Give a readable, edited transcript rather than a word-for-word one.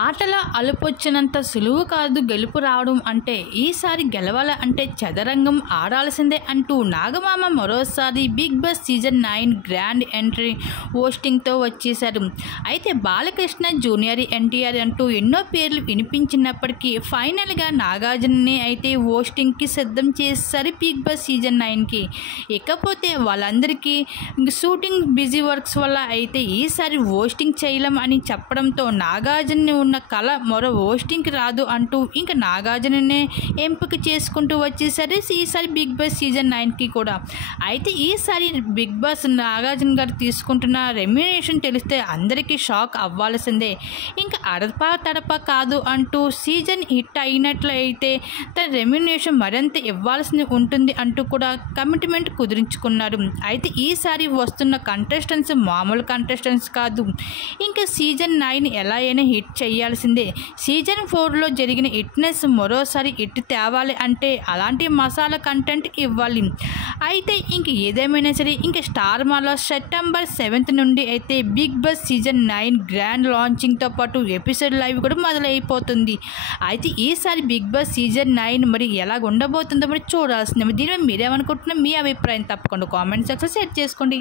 ఆటల అలుపొచ్చినంత సులువు కాదు గెలుపు రావడం అంటే. ఈసారి గెలవాలి అంటే చదరంగం ఆడాల్సిందే అంటూ నాగమామ మరోసారి Bigg Boss season 9 grand entry హోస్టింగ్తో వచ్చేశారు. అయితే బాలకృష్ణ, జూనియర్ ఎన్టీఆర్ అంటూ ఎన్నో పేర్లు వినిపించినప్పటికీ ఫైనల్గా నాగార్జుననే అయితే హోస్టింగ్కి సిద్ధం చేశారు బిగ్ బాస్ సీజన్ 9కి. ఇకపోతే వాళ్ళందరికీ షూటింగ్ బిజీ వర్క్స్ వల్ల అయితే ఈసారి హోస్టింగ్ చేయలేం అని చెప్పడంతో నాగార్జున ఉన్న కళ మరో హోస్టింగ్కి రాదు అంటూ ఇంకా నాగార్జుననే ఎంపిక చేసుకుంటూ వచ్చేసరి ఈసారి బిగ్ బాస్ సీజన్ 9కి కూడా. అయితే ఈసారి బిగ్ బాస్ నాగార్జున గారు తీసుకుంటున్న రెమ్యునరేషన్ తెలిస్తే అందరికీ షాక్ అవ్వాల్సిందే. ఇంకా అడపా తడప కాదు అంటూ సీజన్ హిట్ అయినట్లు అయితే తన రెమ్యునరేషన్ మరింత ఇవ్వాల్సి ఉంటుంది అంటూ కూడా కమిట్మెంట్ కుదిరించుకున్నారు. అయితే ఈసారి వస్తున్న కంటెస్టెంట్స్ మామూలు కంటెస్టెంట్స్ కాదు. ఇంకా సీజన్ 9 ఎలా అయినా హిట్ చేయాల్సిందే. సీజన్ 4లో జరిగిన హిట్నెస్ మరోసారి హిట్ తేవాలి అంటే అలాంటి మసాలా కంటెంట్ ఇవ్వాలి. అయితే ఇంక ఏదేమైనా సరే ఇంక స్టార్ మాలో సెప్టెంబర్ 7th నుండి అయితే బిగ్ బాస్ సీజన్ 9 గ్రాండ్ లాంచింగ్తో పాటు ఎపిసోడ్ లైవ్ కూడా మొదలైపోతుంది. అయితే ఈసారి బిగ్ బాస్ సీజన్ 9 మరి ఎలా ఉండబోతుందో మరి చూడాల్సిందే. దీనిపై మీరేమనుకుంటున్నా మీ అభిప్రాయం తప్పకుండా కామెంట్ సెక్షన్లో షేర్ చేసుకోండి.